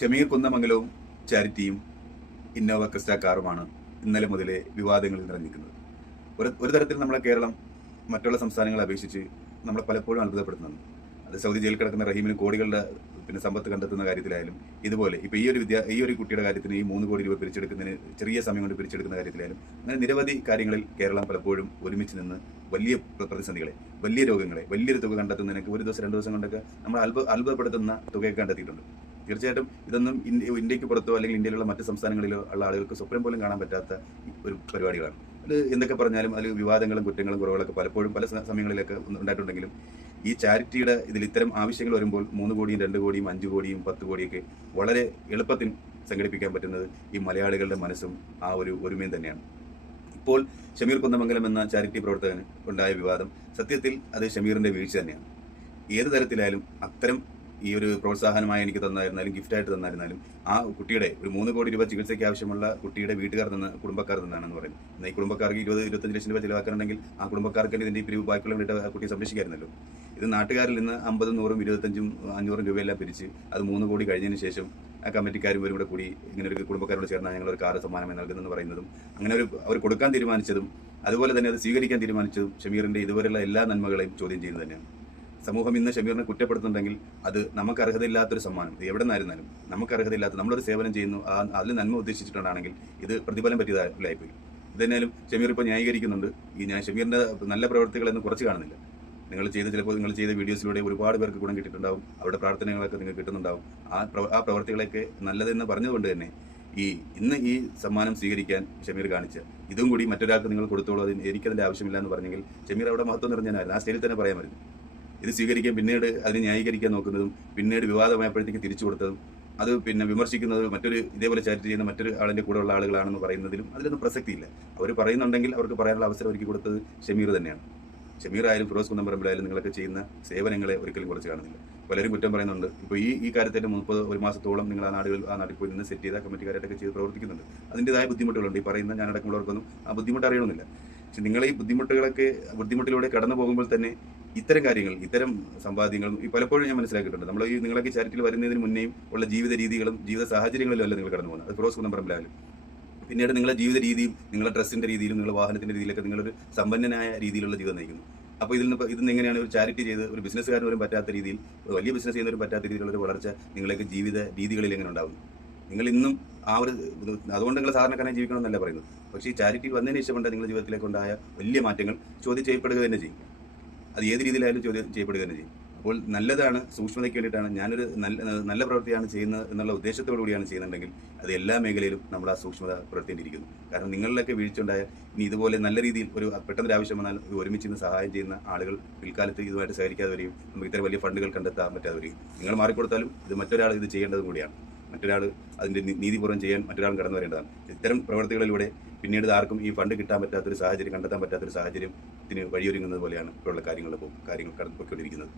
ഷമീർ കുന്നമംഗലവും ചാരിറ്റിയും Innova Crysta കാറുമാണ് ഇന്നലെ മുതലേ വിവാദങ്ങളിൽ നിറഞ്ഞിരിക്കുന്നത്. ഒരു ഒരു തരത്തിൽ നമ്മളെ കേരളം മറ്റുള്ള സംസ്ഥാനങ്ങളെ അപേക്ഷിച്ച് നമ്മളെ പലപ്പോഴും അത്ഭുതപ്പെടുത്തുന്നുണ്ട്. അത് സൗദി ജയിൽ കിടക്കുന്ന റഹീമിന് കോടികളുടെ പിന്നെ സമ്പത്ത് കണ്ടെത്തുന്ന കാര്യത്തിലായാലും ഇതുപോലെ ഇപ്പോൾ ഈ ഒരു വിദ്യ ഈ ഒരു കുട്ടിയുടെ കാര്യത്തിന് ഈ മൂന്ന് കോടി രൂപ പിരിച്ചെടുക്കുന്നതിന് ചെറിയ സമയം കൊണ്ട് പിരിച്ചെടുക്കുന്ന കാര്യത്തിലായാലും അങ്ങനെ നിരവധി കാര്യങ്ങളിൽ കേരളം പലപ്പോഴും ഒരുമിച്ച് നിന്ന് വലിയ പ്ര- പ്രതിസന്ധികളെ വലിയ രോഗങ്ങളെ വലിയൊരു തുക കണ്ടെത്തുന്നതിനൊക്കെ ഒരു ദിവസം രണ്ട് ദിവസം കൊണ്ടൊക്കെ നമ്മൾ അത്ഭുത അത്ഭുതപ്പെടുത്തുന്ന തുകയൊക്കെ കണ്ടെത്തിയിട്ടുണ്ട്. തീർച്ചയായിട്ടും ഇതൊന്നും ഇന്ത്യ ഇന്ത്യയ്ക്ക് പുറത്തോ അല്ലെങ്കിൽ ഇന്ത്യയിലുള്ള മറ്റ് സംസ്ഥാനങ്ങളിലോ ഉള്ള ആളുകൾക്ക് സ്വപ്നം പോലും കാണാൻ പറ്റാത്ത ഒരു പരിപാടികളാണ്. അത് എന്തൊക്കെ പറഞ്ഞാലും അതിൽ വിവാദങ്ങളും കുറ്റങ്ങളും കുറവുകളൊക്കെ പലപ്പോഴും പല സമയങ്ങളിലൊക്കെ ഉണ്ടായിട്ടുണ്ടെങ്കിലും ഈ ചാരിറ്റിയുടെ ഇതിൽ ഇത്തരം ആവശ്യങ്ങൾ വരുമ്പോൾ മൂന്ന് കോടിയും രണ്ട് കോടിയും അഞ്ച് കോടിയും പത്ത് കോടിയൊക്കെ വളരെ എളുപ്പത്തിൽ സംഘടിപ്പിക്കാൻ പറ്റുന്നത് ഈ മലയാളികളുടെ മനസ്സും ആ ഒരു ഒരുമയും തന്നെയാണ്. ഇപ്പോൾ ഷമീർ കുന്ദമംഗലം എന്ന ചാരിറ്റി പ്രവർത്തകന് ഉണ്ടായ വിവാദം സത്യത്തിൽ അത് ഷമീറിന്റെ വീഴ്ച തന്നെയാണ്. ഏത് തരത്തിലായാലും അത്തരം ഈ ഒരു പ്രോത്സാഹനമായി എനിക്ക് തന്നായിരുന്നാലും ഗിഫ്റ്റായിട്ട് തന്നായിരുന്നാലും ആ കുട്ടിയുടെ ഒരു മൂന്ന് കോടി രൂപ ചികിത്സയ്ക്ക് ആവശ്യമുള്ള കുട്ടിയുടെ വീട്ടുകാർ നിന്ന് കുടുംബക്കാർ നിന്നാണെന്ന് പറയുന്നത് എന്നാൽ ഈ കുടുംബക്കാർക്ക് ഇരുപത് ഇരുപത്തഞ്ച് ലക്ഷം രൂപ ചിലവാക്കാനുണ്ടെങ്കിൽ ആ കുടുംബക്കാർക്ക് ഇതിന്റെ പിരിവ് ബാക്കിയുള്ള വീട്ട് ആ കുട്ടിയെ സംരക്ഷിക്കായിരുന്നല്ലോ ഇത് നാട്ടുകാരിൽ നിന്ന് അമ്പതും നൂറും ഇരുപത്തഞ്ചും അഞ്ഞൂറും രൂപയെല്ലാം പിരിച്ച് അത് മൂന്ന് കോടി കഴിഞ്ഞതിന് ശേഷം ആ കമ്മിറ്റിക്കാരും ഇവരും കൂടെ കൂടി ഇങ്ങനെ ഒരു കുടുംബക്കാരോട് ചേർന്നാൽ ഞങ്ങൾ ഒരു കാറ് സമ്മാനമായി നൽകുന്നെന്ന് പറയുന്നതും അങ്ങനെ ഒരു അവർ കൊടുക്കാൻ തീരുമാനിച്ചതും അതുപോലെ തന്നെ അത് സ്വീകരിക്കാൻ തീരുമാനിച്ചതും ഷമീറിന്റെ ഇതുവരെയുള്ള എല്ലാ നന്മകളെയും ചോദ്യം ചെയ്യുന്നത് തന്നെയാണ്. സമൂഹം ഇന്ന് ഷമീറിനെ കുറ്റപ്പെടുത്തുന്നുണ്ടെങ്കിൽ അത് നമുക്ക് അർഹതയില്ലാത്തൊരു സമ്മാനം. ഇത് എവിടെ നിന്നായിരുന്നാലും നമുക്ക് അർഹതയില്ലാത്ത നമ്മളൊരു സേവനം ചെയ്യുന്നു. ആ അതിൽ നന്മ ഉദ്ദേശിച്ചിട്ടുണ്ടാണെങ്കിൽ ഇത് പ്രതിഫലം പറ്റിയതായിപ്പോയി. ഇതെന്നാലും ഷമീർ ഇപ്പോൾ ന്യായീകരിക്കുന്നുണ്ട്. ഈ ഞാൻ ഷമീറിന്റെ നല്ല പ്രവർത്തികളൊന്നും കുറച്ച് കാണുന്നില്ല. നിങ്ങൾ ചെയ്ത ചിലപ്പോൾ നിങ്ങൾ ചെയ്ത വീഡിയോസിലൂടെ ഒരുപാട് പേർക്ക് ഗുണം കിട്ടിയിട്ടുണ്ടാവും. അവരുടെ പ്രാർത്ഥനകളൊക്കെ നിങ്ങൾക്ക് കിട്ടുന്നുണ്ടാവും. ആ ആ പ്രവർത്തികളൊക്കെ നല്ലതെന്ന് പറഞ്ഞതുകൊണ്ട് തന്നെ ഈ ഇന്ന് ഈ സമ്മാനം സ്വീകരിക്കാൻ ഷമീർ കാണിച്ച ഇതും കൂടി മറ്റൊരാൾക്ക് നിങ്ങൾ കൊടുത്തോളൂ. അതിന് എനിക്കതിന്റെ ആവശ്യമില്ല എന്ന് പറഞ്ഞെങ്കിൽ ഷമീർ അവിടെ മഹത്വം നിറഞ്ഞായിരുന്നു ആ സ്റ്റേജിൽ തന്നെ പറയാമായിരുന്നു ഇത് സ്വീകരിക്കാൻ പിന്നീട് അതിനെ ന്യായീകരിക്കാൻ നോക്കുന്നതും പിന്നീട് വിവാദമായപ്പോഴത്തേക്ക് തിരിച്ചു കൊടുത്തതും അത് പിന്നെ വിമർശിക്കുന്നത് മറ്റൊരു ഇതേപോലെ ചാറ്റ് ചെയ്യുന്ന മറ്റൊരു ആളിന്റെ കൂടെ ഉള്ള ആളുകളാണെന്ന് പറയുന്നതിലും അതിലൊന്നും പ്രസക്തിയില്ല. അവർ പറയുന്നുണ്ടെങ്കിൽ അവർക്ക് പറയാനുള്ള അവസരം ഒരുക്കി കൊടുത്തത് ഷമീർ തന്നെയാണ്. ഷമീർ ആയാലും ഫിറോസ് കുന്നമ്പറമ്പിലായാലും നിങ്ങളൊക്കെ ചെയ്യുന്ന സേവനങ്ങളെ ഒരിക്കലും കുറച്ച് കാണുന്നില്ല. പലരും കുറ്റം പറയുന്നുണ്ട്. ഇപ്പോൾ ഈ ഈ കാര്യത്തിൽ മുപ്പത് ഒരു മാസത്തോളം നിങ്ങൾ ആ നാടുകളിൽ ആ നാട്ടിൽ പോയി നിന്ന് സെറ്റ് ചെയ്ത കമ്മിറ്റിക്കാരായിട്ടൊക്കെ ചെയ്ത് പ്രവർത്തിക്കുന്നുണ്ട്. അതിന്റെതായ ബുദ്ധിമുട്ടുകളുണ്ട്. ഈ പറയുന്ന ഞാനടക്കമുള്ളവർക്കൊന്നും ആ ബുദ്ധിമുട്ട് അറിയണമെന്നില്ല. പക്ഷെ നിങ്ങൾ ഈ ബുദ്ധിമുട്ടുകളൊക്കെ ബുദ്ധിമുട്ടിലൂടെ കടന്നു പോകുമ്പോൾ തന്നെ ഇത്തരം കാര്യങ്ങൾ ഇത്തരം സമ്പാദ്യങ്ങൾ പലപ്പോഴും ഞാൻ മനസ്സിലാക്കിയിട്ടുണ്ട്. നമ്മൾ ഈ നിങ്ങളൊക്കെ ചാരിറ്റിയിൽ വരുന്നതിന് മുന്നേയും ഉള്ള ജീവിത രീതികളും ജീവിത സാഹചര്യങ്ങളിലും അല്ല നിങ്ങൾ കടന്നു പോകുന്നത്. അത് ഫിറോസ് കുന്നമ്പറമ്പിലായാലും പിന്നീട് നിങ്ങളുടെ ജീവിത രീതിയും നിങ്ങളുടെ ഡ്രസ്സിന്റെ രീതിയിലും നിങ്ങളുടെ വാഹനത്തിന്റെ രീതിയിലൊക്കെ നിങ്ങളൊരു സമ്പന്നനായ രീതിയിലുള്ള ജീവിതം നയിക്കുന്നു. അപ്പോൾ ഇതിൽ നിന്ന് നിന്ന് എങ്ങനെയാണ് ഒരു ചാരിറ്റി ചെയ്ത് ഒരു ബിസിനസ്സുകാരൻ പോലും പറ്റാത്ത രീതിയിൽ വലിയ ബിസിനസ് ചെയ്യുന്നവരും പറ്റാത്ത രീതിയിലുള്ള ഒരു വളർച്ച നിങ്ങളൊക്കെ ജീവിത രീതികളിൽ എങ്ങനെ ഉണ്ടാകുന്നു? നിങ്ങൾ ഇന്നും ആ ഒരു അതുകൊണ്ട് നിങ്ങൾ സാധാരണക്കാരനെ ജീവിക്കണം എന്നല്ല പറയുന്നത്. പക്ഷേ ഈ ചാരിറ്റി വന്നതിന് ശേഷം ജീവിതത്തിലേക്ക് ഉണ്ടായ വലിയ മാറ്റങ്ങൾ ചോദ്യം ചെയ്യപ്പെടുക തന്നെ ചെയ്യും. അത് ഏത് രീതിയിലായാലും ചോദ്യം ചെയ്യപ്പെടുക തന്നെ ചെയ്യും. അപ്പോൾ നല്ലതാണ് സൂക്ഷ്മതയ്ക്ക് വേണ്ടിയിട്ടാണ് ഞാനൊരു നല്ല നല്ല പ്രവൃത്തിയാണ് ചെയ്യുന്നത് എന്നുള്ള ഉദ്ദേശത്തോടു കൂടിയാണ് ചെയ്യുന്നുണ്ടെങ്കിൽ അത് എല്ലാ മേഖലയിലും നമ്മൾ ആ സൂക്ഷ്മത പുലർത്തേണ്ടിയിരിക്കുന്നു. കാരണം നിങ്ങളിലൊക്കെ വീഴ്ചയുണ്ടായ ഇനി ഇതുപോലെ നല്ല രീതിയിൽ ഒരു പെട്ടെന്ന് ആവശ്യം വന്നാൽ ഇത് ഒരുമിച്ച് സഹായം ചെയ്യുന്ന ആളുകൾ പിൽക്കാലത്ത് ഇതുമായിട്ട് സഹകരിക്കാതെ വരികയും നമുക്ക് ഇത്ര വലിയ ഫണ്ടുകൾ കണ്ടെത്താൻ പറ്റാതെ വരികയും. നിങ്ങൾ മാറിക്കൊടുത്താലും ഇത് മറ്റൊരാൾ ഇത് ചെയ്യേണ്ടതും കൂടിയാണ്. മറ്റൊരാൾ അതിന്റെ നീതിപൂർവം ചെയ്യാൻ മറ്റൊരാളും കടന്നു വരേണ്ടതാണ് ഇത്തരം പ്രവർത്തികളിലൂടെ പിന്നീട് ആർക്കും ഈ ഫണ്ട് കിട്ടാൻ പറ്റാത്തൊരു സാഹചര്യം കണ്ടെത്താൻ പറ്റാത്തൊരു സാഹചര്യത്തിന് വഴിയൊരുങ്ങുന്നത് പോലെയാണ് ഇപ്പോഴുള്ള കാര്യങ്ങൾ കാര്യങ്ങൾ കടന്നു പോയിക്കൊണ്ടിരിക്കുന്നത്.